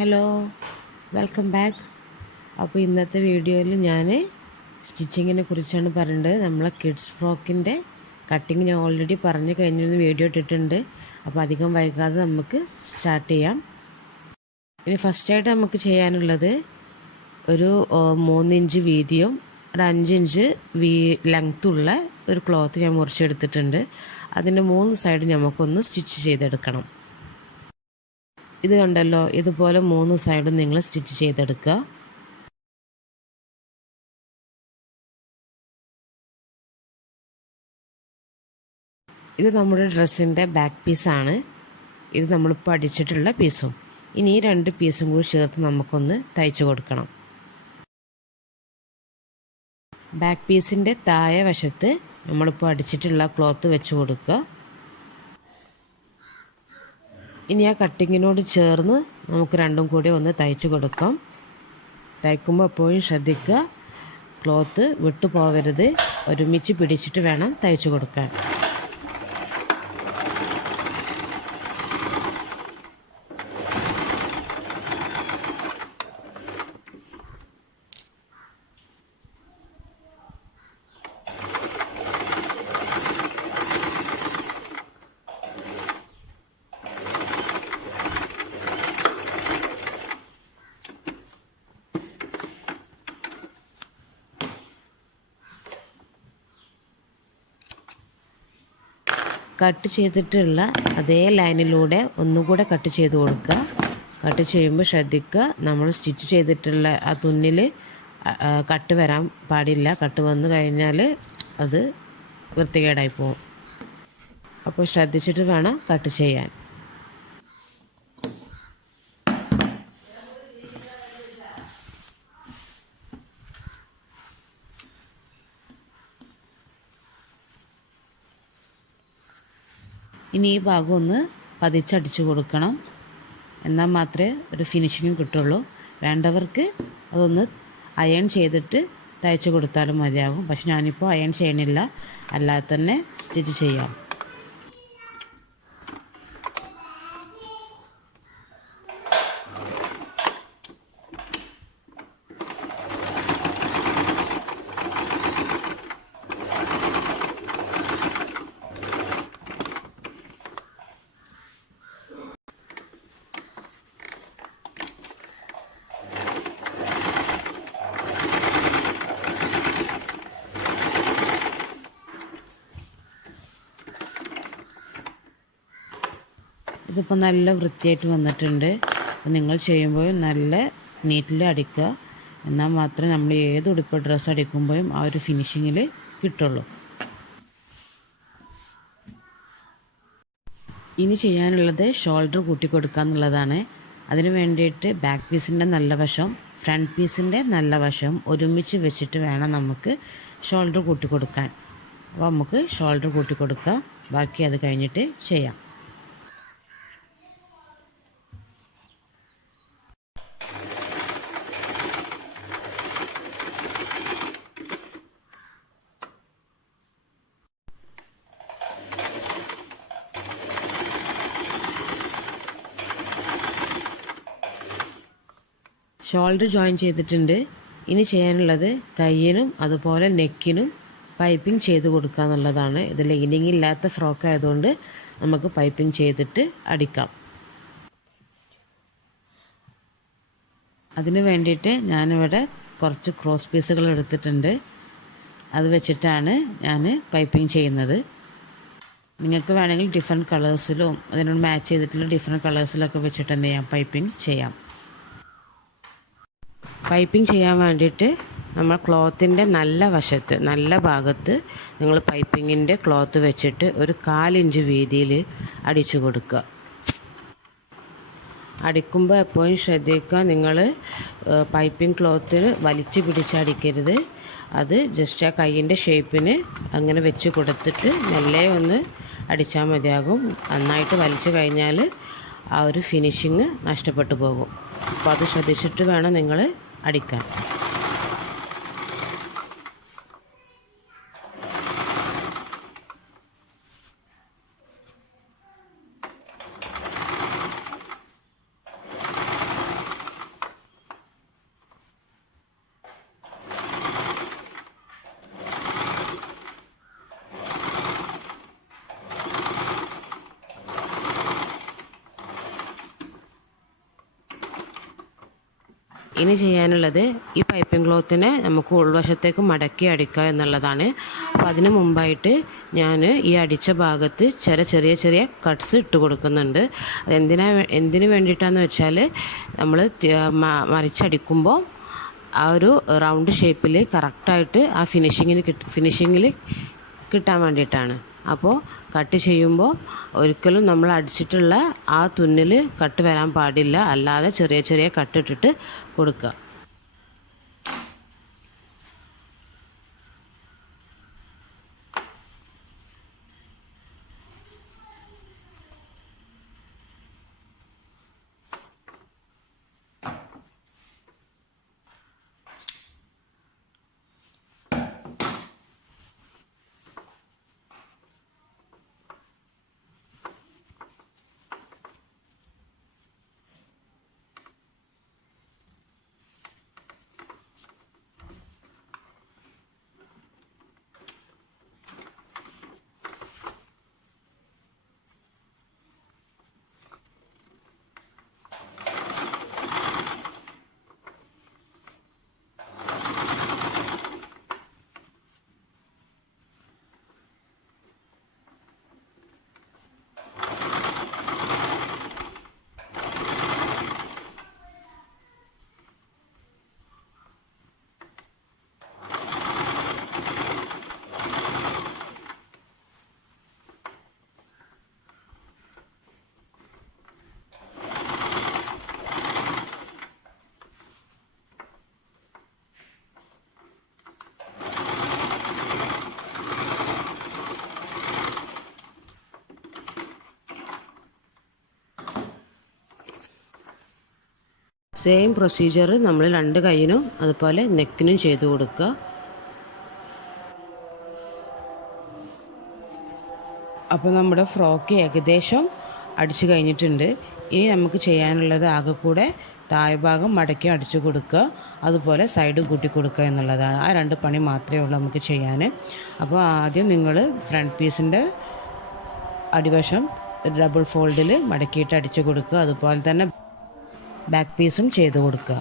Hello, welcome back. അപ്പോൾ ഇന്നത്തെ വീഡിയോയിൽ ഞാൻ സ്റ്റിച്ചിങ്ങിനെ കുറിച്ചാണ് പറയേണ്ടത്. നമ്മളെ കിഡ്സ് ഫ്രോക്കിൻ്റെ കട്ടിങ് ഞാൻ ഓൾറെഡി പറഞ്ഞു കഴിഞ്ഞൊരു വീഡിയോ ഇട്ടിട്ടുണ്ട്. അപ്പോൾ അധികം വൈകാതെ നമുക്ക് സ്റ്റാർട്ട് ചെയ്യാം. ഇനി ഫസ്റ്റായിട്ട് നമുക്ക് ചെയ്യാനുള്ളത് ഒരു 3 ഇഞ്ച് വീതിയും ഒരു 5 ഇഞ്ച് ലെങ്ത്തുള്ള ഒരു ക്ലോത്ത് ഞാൻ മുറിച്ചെടുത്തിട്ടുണ്ട്. അതിൻ്റെ 3 സൈഡ് നമുക്കൊന്ന് സ്റ്റിച്ച് ചെയ്തെടുക്കണം. ഇത് കണ്ടല്ലോ, ഇതുപോലെ 3 സൈഡും നിങ്ങൾ സ്റ്റിച്ച് ചെയ്തെടുക്കുക. ഇത് നമ്മുടെ ഡ്രസ്സിൻ്റെ ബാക്ക് പീസാണ്. ഇത് നമ്മളിപ്പോൾ അടിച്ചിട്ടുള്ള പീസും. ഇനി ഈ 2 പീസും കൂടി ചേർത്ത് നമുക്കൊന്ന് തയ്ച്ചു കൊടുക്കണം. ബാക്ക് പീസിൻ്റെ താഴെ വശത്ത് നമ്മളിപ്പോൾ അടിച്ചിട്ടുള്ള ക്ലോത്ത് വെച്ച് കൊടുക്കുക. ഇനി ആ കട്ടിങ്ങിനോട് ചേർന്ന് നമുക്ക് രണ്ടും കൂടി ഒന്ന് തയ്ച്ചു കൊടുക്കാം. തയ്ക്കുമ്പോൾ എപ്പോഴും ശ്രദ്ധിക്കുക, ക്ലോത്ത് വിട്ടു പോവരുത്. ഒരുമിച്ച് പിടിച്ചിട്ട് വേണം തയ്ച്ചു കൊടുക്കാൻ. കട്ട് ചെയ്തിട്ടുള്ള അതേ ലൈനിലൂടെ ഒന്നുകൂടെ കട്ട് ചെയ്ത് കൊടുക്കുക. കട്ട് ചെയ്യുമ്പോൾ ശ്രദ്ധിക്കുക, നമ്മൾ സ്റ്റിച്ച് ചെയ്തിട്ടുള്ള ആ തുന്നിൽ കട്ട് വരാൻ പാടില്ല. കട്ട് വന്നു കഴിഞ്ഞാൽ അത് വൃത്തികേടായി പോകും. അപ്പോൾ ശ്രദ്ധിച്ചിട്ട് വേണം കട്ട് ചെയ്യാൻ. ഇനി ഈ ഭാഗം ഒന്ന് പതിച്ചടിച്ചു കൊടുക്കണം. എന്നാൽ മാത്രമേ ഒരു ഫിനിഷിങ് കിട്ടുള്ളൂ. വേണ്ടവർക്ക് അതൊന്ന് അയൺ ചെയ്തിട്ട് തയ്ച്ചു കൊടുത്താലും മതിയാകും. പക്ഷെ ഞാനിപ്പോൾ അയൺ ചെയ്യണില്ല, അല്ലാതെ തന്നെ സ്റ്റിച്ച് ചെയ്യാം. ഇതിപ്പോൾ നല്ല വൃത്തിയായിട്ട് വന്നിട്ടുണ്ട്. നിങ്ങൾ ചെയ്യുമ്പോഴും നല്ല നീറ്റിൽ അടിക്കുക. എന്നാൽ മാത്രമേ നമ്മൾ ഏത് ഉടുപ്പ് ഡ്രസ്സ് അടിക്കുമ്പോഴും ആ ഒരു ഫിനിഷിങ്ങിൽ കിട്ടുള്ളൂ. ഇനി ചെയ്യാനുള്ളത് ഷോൾഡർ കൂട്ടിക്കൊടുക്കുക എന്നുള്ളതാണ്. അതിന് വേണ്ടിയിട്ട് ബാക്ക് പീസിൻ്റെ നല്ല വശം ഫ്രണ്ട് പീസിൻ്റെ നല്ല വശം ഒരുമിച്ച് വെച്ചിട്ട് വേണം നമുക്ക് ഷോൾഡർ കൂട്ടിക്കൊടുക്കാൻ. അപ്പോൾ നമുക്ക് ഷോൾഡർ കൂട്ടിക്കൊടുക്കുക. ബാക്കി അത് കഴിഞ്ഞിട്ട് ചെയ്യാം. ഷോൾഡർ ജോയിൻ ചെയ്തിട്ടുണ്ട്. ഇനി ചെയ്യാനുള്ളത് കയ്യിനും അതുപോലെ നെക്കിനും പൈപ്പിംഗ് ചെയ്ത് കൊടുക്കുക എന്നുള്ളതാണ്. ഇത് ലൈനിങ് ഇല്ലാത്ത ഫ്രോക്ക് ആയതുകൊണ്ട് നമുക്ക് പൈപ്പിംഗ് ചെയ്തിട്ട് അടിക്കാം. അതിന് വേണ്ടിയിട്ട് ഞാനിവിടെ കുറച്ച് ക്രോസ് പീസുകൾ എടുത്തിട്ടുണ്ട്. അത് വെച്ചിട്ടാണ് ഞാൻ പൈപ്പിംഗ് ചെയ്യുന്നത്. നിങ്ങൾക്ക് വേണമെങ്കിൽ ഡിഫറെൻറ്റ് കളേഴ്സിലും അതിനോട് മാച്ച് ചെയ്തിട്ടുള്ള ഡിഫറെൻറ്റ് കളേഴ്സിലൊക്കെ വെച്ചിട്ട് എന്ത് ചെയ്യാം, പൈപ്പിംഗ് ചെയ്യാം. പൈപ്പിംഗ് ചെയ്യാൻ വേണ്ടിയിട്ട് നമ്മൾ ക്ലോത്തിൻ്റെ നല്ല വശത്ത് നല്ല ഭാഗത്ത് നിങ്ങൾ പൈപ്പിങ്ങിൻ്റെ ക്ലോത്ത് വെച്ചിട്ട് ഒരു 1/4 ഇഞ്ച് വീതിയിൽ അടിച്ചു കൊടുക്കുക. അടിക്കുമ്പോൾ എപ്പോഴും ശ്രദ്ധിക്കുക, നിങ്ങൾ പൈപ്പിംഗ് ക്ലോത്തിൽ വലിച്ചു പിടിച്ചടിക്കരുത്. അത് ജസ്റ്റ് ആ കൈയിൻ്റെ ഷേപ്പിന് അങ്ങനെ വെച്ച് കൊടുത്തിട്ട് മെല്ലെ ഒന്ന് അടിച്ചാൽ മതിയാകും. നന്നായിട്ട് വലിച്ചു കഴിഞ്ഞാൽ ആ ഒരു ഫിനിഷിങ് നഷ്ടപ്പെട്ടു പോകും. അപ്പോൾ അത് ശ്രദ്ധിച്ചിട്ട് വേണം നിങ്ങൾ അടിക്കാൻ. ഇനി ചെയ്യാനുള്ളത് ഈ പൈപ്പിംഗ് ക്ലോത്തിനെ നമുക്ക് ഉൾവശത്തേക്ക് മടക്കി അടിക്കുക എന്നുള്ളതാണ്. അപ്പോൾ അതിന് മുമ്പായിട്ട് ഞാൻ ഈ അടിച്ച ഭാഗത്ത് ചെറിയ ചെറിയ കട്ട്സ് ഇട്ട് കൊടുക്കുന്നുണ്ട്. എന്തിനു വേണ്ടിയിട്ടാണെന്ന് വെച്ചാൽ നമ്മൾ മറിച്ചടിക്കുമ്പോൾ ആ ഒരു റൗണ്ട് ഷേപ്പിൽ കറക്റ്റായിട്ട് ആ ഫിനിഷിങ്ങിൽ കിട്ടാൻ വേണ്ടിയിട്ടാണ്. അപ്പോൾ കട്ട് ചെയ്യുമ്പോൾ ഒരിക്കലും നമ്മൾ അടിച്ചിട്ടുള്ള ആ തുന്നൽ കട്ട് വരാൻ പാടില്ല, അല്ലാതെ ചെറിയ ചെറിയ കട്ടിട്ടിട്ട് കൊടുക്കുക. സെയിം പ്രൊസീജിയർ നമ്മൾ രണ്ട് കൈയിനും അതുപോലെ നെക്കിനും ചെയ്ത് കൊടുക്കുക. അപ്പോൾ നമ്മുടെ ഫ്രോക്ക് ഏകദേശം അടിച്ചു കഴിഞ്ഞിട്ടുണ്ട്. ഇനി നമുക്ക് ചെയ്യാനുള്ളത് ആകെ കൂടെ താഴ്ഭാഗം മടക്കി അടിച്ചു കൊടുക്കുക, അതുപോലെ സൈഡ് കൂട്ടി കൊടുക്കുക എന്നുള്ളതാണ്. ആ രണ്ട് പണി മാത്രമേ ഉള്ളൂ നമുക്ക് ചെയ്യാൻ. അപ്പോൾ ആദ്യം നിങ്ങൾ ഫ്രണ്ട് പീസിൻ്റെ അടിവശം ഡബിൾ ഫോൾഡിൽ മടക്കിയിട്ട് അടിച്ചു കൊടുക്കുക, അതുപോലെ തന്നെ ബാക്ക് പീസും ചെയ്ത് കൊടുക്കുക.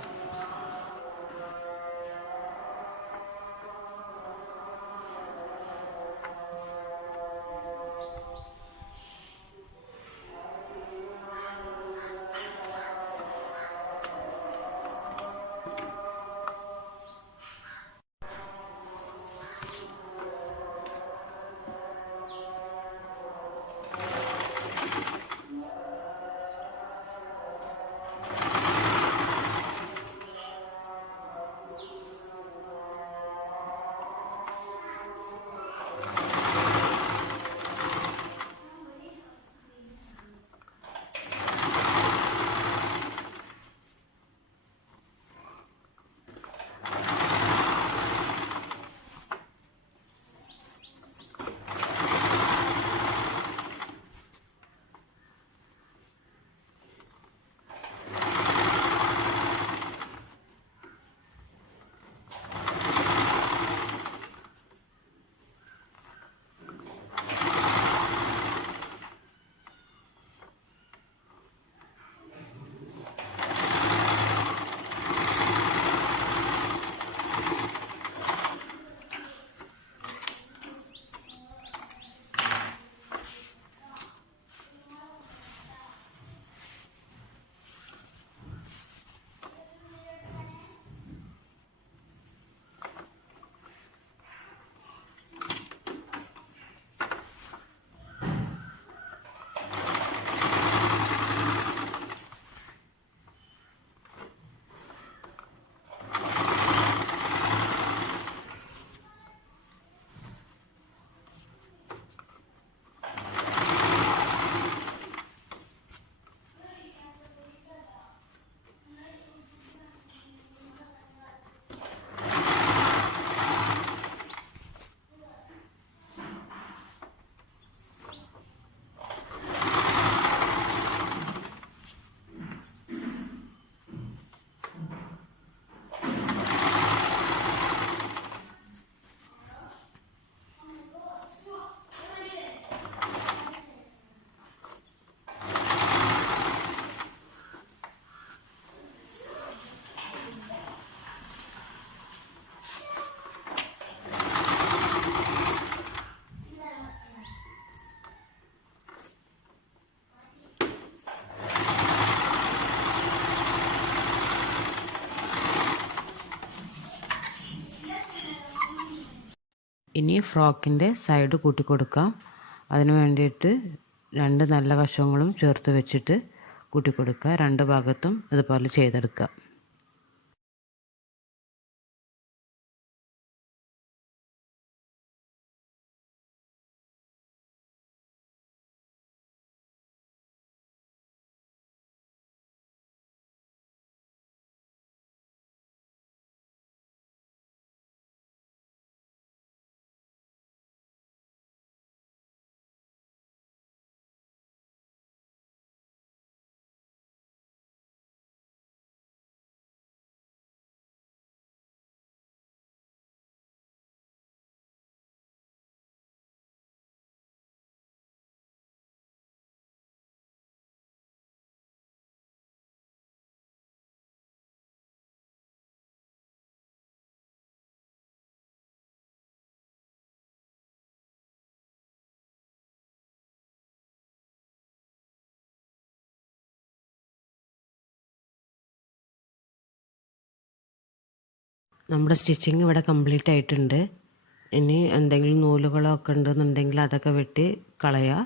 ഇനി ഫ്രോക്കിൻ്റെ സൈഡ് കൂട്ടി കൊടുക്കാം. അതിന് വേണ്ടിയിട്ട് 2 നല്ല വശങ്ങളും ചേർത്ത് വെച്ചിട്ട് കൂട്ടി കൊടുക്കുക. 2 ഭാഗത്തും ഇതുപോലെ ചെയ്തെടുക്കുക. നമ്മുടെ സ്റ്റിച്ചിങ് ഇവിടെ കംപ്ലീറ്റ് ആയിട്ടുണ്ട്. ഇനി എന്തെങ്കിലും നൂലുകളൊക്കെ ഉണ്ടെന്നുണ്ടെങ്കിൽ അതൊക്കെ വെട്ടി കളയുക.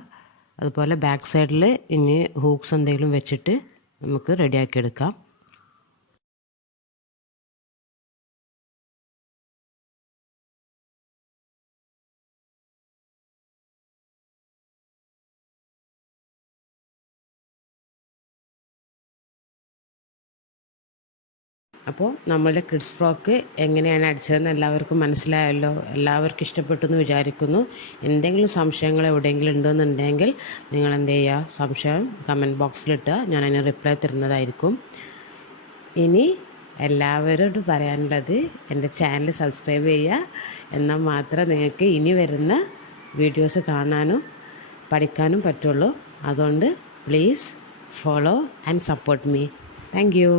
അതുപോലെ ബാക്ക് സൈഡിൽ ഇനി ഹൂക്സ് എന്തെങ്കിലും വെച്ചിട്ട് നമുക്ക് റെഡിയാക്കി എടുക്കാം. അപ്പോൾ നമ്മളുടെ കിഡ്സ് ഫ്രോക്ക് എങ്ങനെയാണ് അടിച്ചതെന്ന് എല്ലാവർക്കും മനസ്സിലായല്ലോ. എല്ലാവർക്കും ഇഷ്ടപ്പെട്ടു എന്ന് വിചാരിക്കുന്നു. എന്തെങ്കിലും സംശയങ്ങൾ എവിടെയെങ്കിലും ഉണ്ടെന്നുണ്ടെങ്കിൽ നിങ്ങൾ എന്ത് ചെയ്യുക, സംശയം കമൻറ്റ് ബോക്സിലിട്ടുക. ഞാൻ അതിന് റിപ്ലൈ തരുന്നതായിരിക്കും. ഇനി എല്ലാവരോടും പറയാനുള്ളത് എൻ്റെ ചാനൽ സബ്സ്ക്രൈബ് ചെയ്യുക. എന്നാൽ മാത്രമേ നിങ്ങൾക്ക് ഇനി വരുന്ന വീഡിയോസ് കാണാനും പഠിക്കാനും പറ്റുള്ളൂ. അതുകൊണ്ട് please follow and support me. Thank you.